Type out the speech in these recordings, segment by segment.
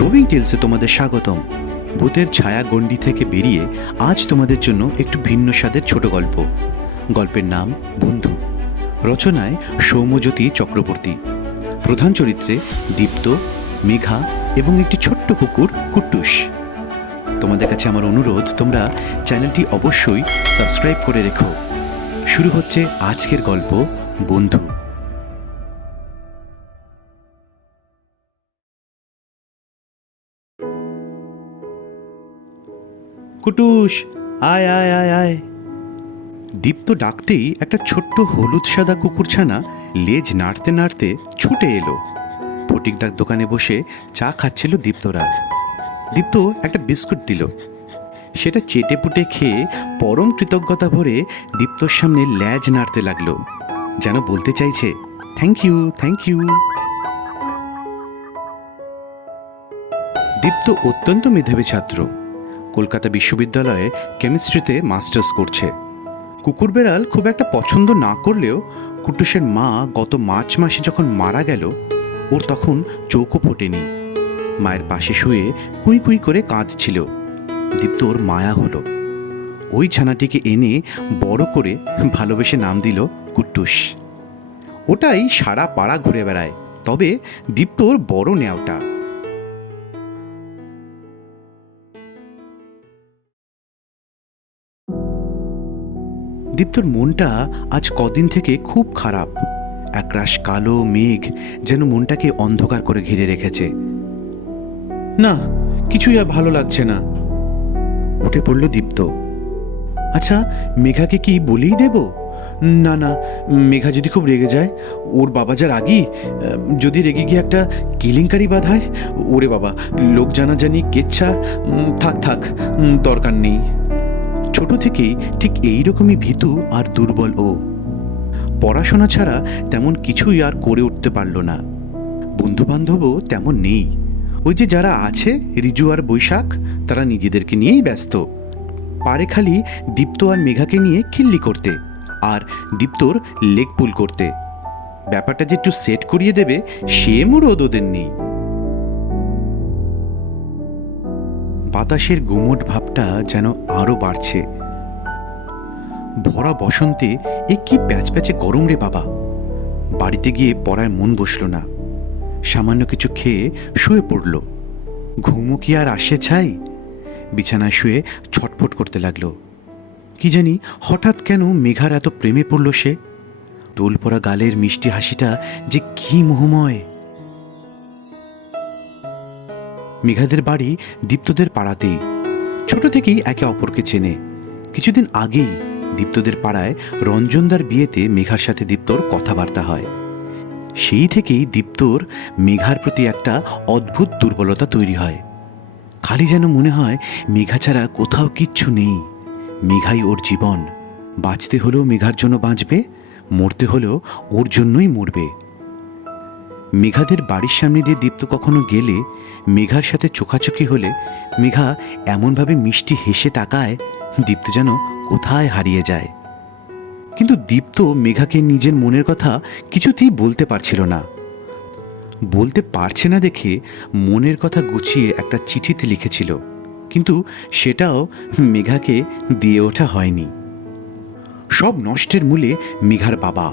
Roving টেলসে তোমাদের স্বাগতম। ভূতের ছায়া গণ্ডি থেকে বেরিয়ে আজ তোমাদের জন্য একটু ভিন্ন স্বাদের ছোট গল্প। গল্পের নাম বন্ধু। রচনায় সৌম্যজ্যোতি চক্রবর্তী। প্রধান চরিত্রে দীপ্ত, মেঘা এবং একটি ছোট্ট কুকুর কুট্টুস। তোমাদের কাছে আমার অনুরোধ, তোমরা চ্যানেলটি অবশ্যই সাবস্ক্রাইব করে রেখো। শুরু হচ্ছে আজকের গল্প বন্ধু। কুটুস, আয় আয় আয় আয়। দীপ্ত ডাকতেই একটা ছোট্ট হলুদ সাদা কুকুরছানা লেজ নাড়তে নাড়তে ছুটে এলো। ফটিকদার দোকানে বসে চা খাচ্ছিল দীপ্তরা। দীপ্ত একটা বিস্কুট দিল। সেটা চেটে পুটে খেয়ে পরম কৃতজ্ঞতা ভরে দীপ্তর সামনে লেজ নাড়তে লাগলো, যেন বলতে চাইছে থ্যাংক ইউ থ্যাংক ইউ। দীপ্ত অত্যন্ত মেধাবী ছাত্র। কলকাতা বিশ্ববিদ্যালয়ে কেমিস্ট্রিতে মাস্টার্স করছে। কুকুর বেড়াল খুব একটা পছন্দ না করলেও কুট্টুসের মা গত মার্চ মাসে যখন মারা গেল, ওর তখন চোখও ফোটেনি। মায়ের পাশে শুয়ে কুই কুই করে কাঁদছিল। দীপ্ত ওর মায়া হলো। ওই ছানাটিকে এনে বড় করে ভালোবেসে নাম দিল কুট্টুস। ওটাই সারা পাড়া ঘুরে বেড়ায়, তবে দীপ্ত ওর বড় নেওটা। দীপ্তর মনটা আজ কদিন থেকে খুব খারাপ। একরাশ কালো মেঘ যেন মনটাকে অন্ধকার করে ঘিরে রেখেছে। না, কিছুই আর ভালো লাগছে না। উঠে পড়ল দীপ্ত। আচ্ছা, মেঘাকে কি বলেই দেব? না না, মেঘা যদি খুব রেগে যায়, ওর বাবা যার আগেই যদি রেগে গিয়ে একটা কেলেঙ্কারি বাঁধায়, ওরে বাবা, লোক জানাজানি কেচ্ছা, থাক থাক, দরকার নেই। ছোট থেকেই ঠিক এইরকমই ভীতু আর দুর্বল ও। পড়াশোনা ছাড়া তেমন কিছুই আর করে উঠতে পারল না। বন্ধু বান্ধবও তেমন নেই। ওই যে যারা আছে, রিজু আর বৈশাখ, তারা নিজেদেরকে নিয়েই ব্যস্ত। পারে খালি দীপ্ত আর মেঘাকে নিয়ে খিল্লি করতে, আর দীপ্তর লেগ পুল করতে। ব্যাপারটা যে একটু সেট করিয়ে দেবে, সে মুরদ ওদের নেই। বাতাসের গুমোট ভাবটা যেন আরো বাড়ছে। ভরা বসন্তে এ কি প্যাচ প্যাচে গরম রে বাবা। বাড়িতে গিয়ে পড়ায় মন বসল না। সামান্য কিছু খেয়ে শুয়ে পড়ল। ঘুমও কি আর আসে ছাই? বিছানায় শুয়ে ছটফট করতে লাগলো। কি জানি হঠাৎ কেন মেঘার এত প্রেমে পড়ল সে। টোল পড়া গালের মিষ্টি হাসিটা যে কি মোহময়। মেঘাদের বাড়ি দীপ্তদের পাড়াতেই। ছোট থেকেই একে অপরকে চেনে। কিছুদিন আগেই দীপ্তদের পাড়ায় রঞ্জনদার বিয়েতে মেঘার সাথে দীপ্তর কথাবার্তা হয়। সেই থেকেই দীপ্তর মেঘার প্রতি একটা অদ্ভুত দুর্বলতা তৈরি হয়। খালি যেন মনে হয় মেঘা ছাড়া কোথাও কিচ্ছু নেই। মেঘাই ওর জীবন। বাঁচতে হলেও মেঘার জন্য বাঁচবে, মরতে হলেও ওর জন্যই মরবে। মেঘাদের বাড়ির সামনে দিয়ে দীপ্ত কখনো গেলে, মেঘার সাথে চোখাচোখি হলে মেঘা এমনভাবে মিষ্টি হেসে তাকায়, দীপ্ত যেন কোথায় হারিয়ে যায়। কিন্তু দীপ্ত মেঘাকে নিজের মনের কথা কিছুতেই বলতে পারছিল না। বলতে পারছে না দেখে মনের কথা গুছিয়ে একটা চিঠিতে লিখেছিল, কিন্তু সেটাও মেঘাকে দিয়ে ওঠা হয়নি। সব নষ্টের মূলে মেঘার বাবা।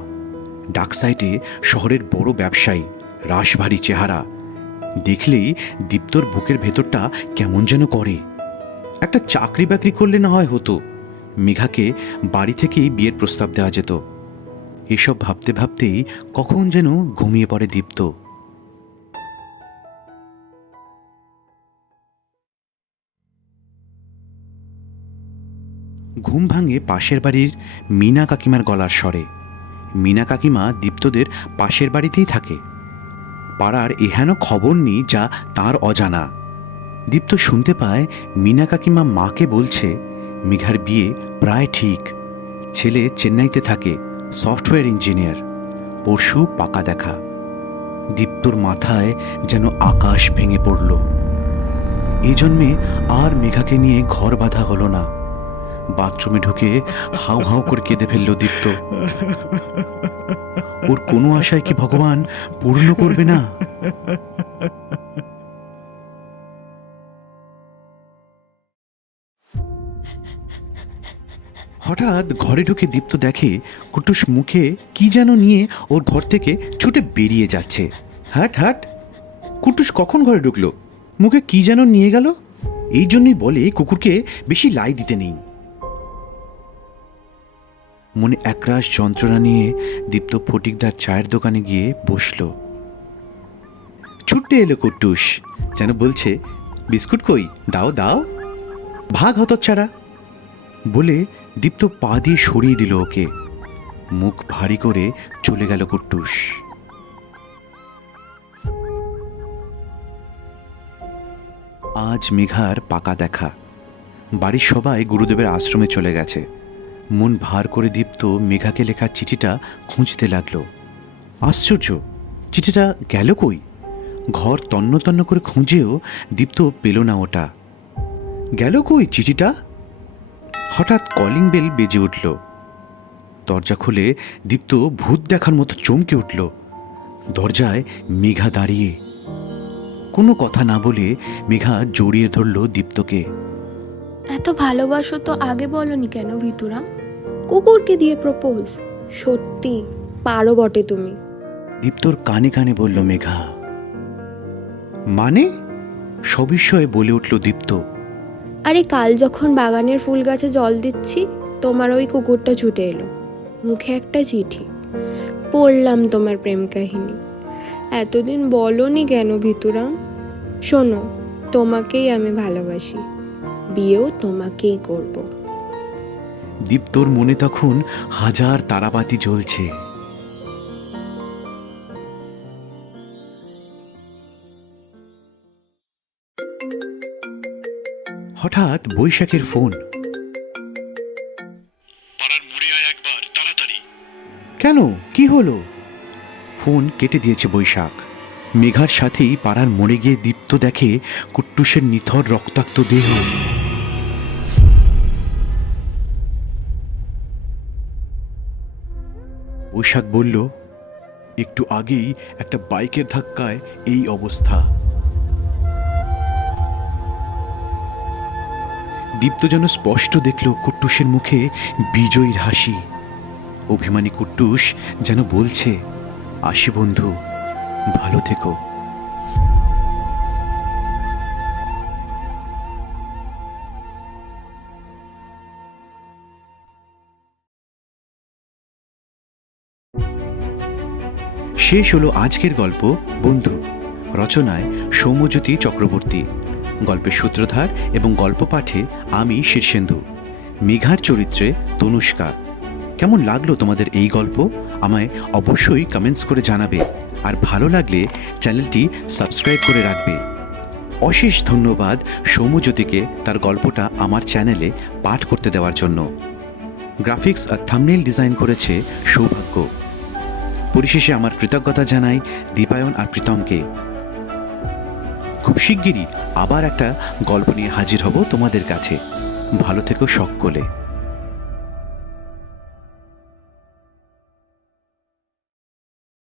ডাকসাইটে শহরের বড় ব্যবসায়ী, রাশভারী চেহারা। দেখলেই দীপ্তর বুকের ভেতরটা কেমন যেন করে। একটা চাকরি বাকরি করলে না হয় হতো, মেঘাকে বাড়ি থেকেই বিয়ের প্রস্তাব দেওয়া যেত। এসব ভাবতে ভাবতেই কখন যেন ঘুমিয়ে পড়ে দীপ্ত। ঘুম ভাঙে পাশের বাড়ির মিনা কাকিমার গলার স্বরে। মিনা কাকিমা দীপ্তদের পাশের বাড়িতেই থাকে। পাড়ার এহেন খবর নেই যা তার অজানা। দীপ্ত শুনতে পায় মিনা কাকিমা মাকে বলছে মেঘার বিয়ে প্রায় ঠিক। ছেলে চেন্নাইতে থাকে, সফটওয়্যার ইঞ্জিনিয়ার। পরশু পাকা দেখা। দীপ্তর মাথায় যেন আকাশ ভেঙে পড়ল। এই জন্মে আর মেঘাকে নিয়ে ঘর বাঁধা হলো না। বাথরুমে ঢুকে হাউ হাউ করে কেঁদে ফেলল দীপ্ত। ওর কোনো আশায় কি ভগবান পূর্ণ করবে না? হঠাৎ ঘরে ঢুকে দীপ্ত দেখে কুটুস মুখে কি যেন নিয়ে ওর ঘর থেকে ছুটে বেরিয়ে যাচ্ছে। হাট হাট, কুটুস কখন ঘরে ঢুকলো, মুখে কি যেন নিয়ে গেল? এই জন্যই বলে কুকুরকে বেশি লাই দিতে নেই। মনে একরাশ যন্ত্রণা নিয়ে দীপ্ত ফটিকদার চায়ের দোকানে গিয়ে বসল। ছুটে এলো কুটুস, যেন বলছে, বিস্কুট কই, দাও দাও, ভাগ হতচ্ছাড়া। বলে দীপ্ত পা দিয়ে সরিয়ে দিল ওকে। মুখ ভারী করে চলে গেল কুটুস। আজ মেঘার পাকা দেখা। বাড়ির সবাই গুরুদেবের আশ্রমে চলে গেছে। মন ভার করে দীপ্ত মেঘাকে লেখা চিঠিটা খুঁজতে লাগলো। আশ্চর্য, চিঠিটা গেল কই? ঘর তন্ন তন্ন করে খুঁজেও দীপ্ত পেল না ওটা। গেল কই চিঠিটা? হঠাৎ কলিং বেল বেজে উঠল। দরজা খুলে দীপ্ত ভূত দেখার মতো চমকে উঠল। দরজায় মেঘা দাঁড়িয়ে। কোনো কথা না বলে মেঘা জড়িয়ে ধরল দীপ্তকে। এত ভালোবাসো তো আগে বলনি কেন ভিতুরাম? কুকুরকে দিয়ে প্রপোজ? সত্যি পারো বটে তুমি। দীপ্তর কানে কানে বলল মেঘা। মানে? সবিস্ময়ে বলে উঠল দীপ্ত। আরে কাল যখন বাগানের ফুল গাছে জল দিচ্ছি, তোমার ওই কুকুরটা ছুটে এলো, মুখে একটা চিঠি। পড়লাম তোমার প্রেম কাহিনী। এতদিন বলনি কেন ভিতুরাম? শোনো, তোমাকেই আমি ভালোবাসি, বিয়েও তোমাকেই করব। দীপ্তর মনে তখন হাজার তারাবাতি জ্বলছে। হঠাৎ বৈশাখের ফোন। পাড়ার মোড়ে আয় একবার, তাড়াতাড়ি। কেন, কি হলো? ফোন কেটে দিয়েছে বৈশাখ। মেঘার সাথেই পাড়ার মোড়ে গিয়ে দীপ্ত দেখে কুট্টুসের নিথর রক্তাক্ত দেহ। বৈশাখ বলল, একটু আগেই একটা বাইকের ধাক্কায় এই অবস্থা। দীপ্ত যেন স্পষ্ট দেখল কুট্টুসের মুখে বিজয়ীর হাসি। অভিমানী কুট্টুস যেন বলছে, আসি বন্ধু, ভালো থেকো। শেষ হলো আজকের গল্প বন্ধু। রচনায় সৌম্যজ্যোতি চক্রবর্তী, গল্পের সূত্রধার এবং গল্প পাঠে আমি শীর্ষেন্দু। মেঘার চরিত্রে তনুষ্কা। কেমন লাগলো তোমাদের এই গল্প? আমায় অবশ্যই কমেন্টস করে জানাবে। আর ভালো লাগলে চ্যানেলটি সাবস্ক্রাইব করে রাখবে। অশেষ ধন্যবাদ সৌম্যজ্যোতিকে তার গল্পটা আমার চ্যানেলে পাঠ করতে দেওয়ার জন্য। গ্রাফিক্স আর থাম্বনেইল ডিজাইন করেছে সৌভাগ্য। পরিশেষে আমার কৃতজ্ঞতা জানাই দীপায়ন আর প্রীতমকে। খুব শিগগিরই আবার একটা গল্প নিয়ে হাজির হব তোমাদের কাছে। ভালো থেকো সকলে।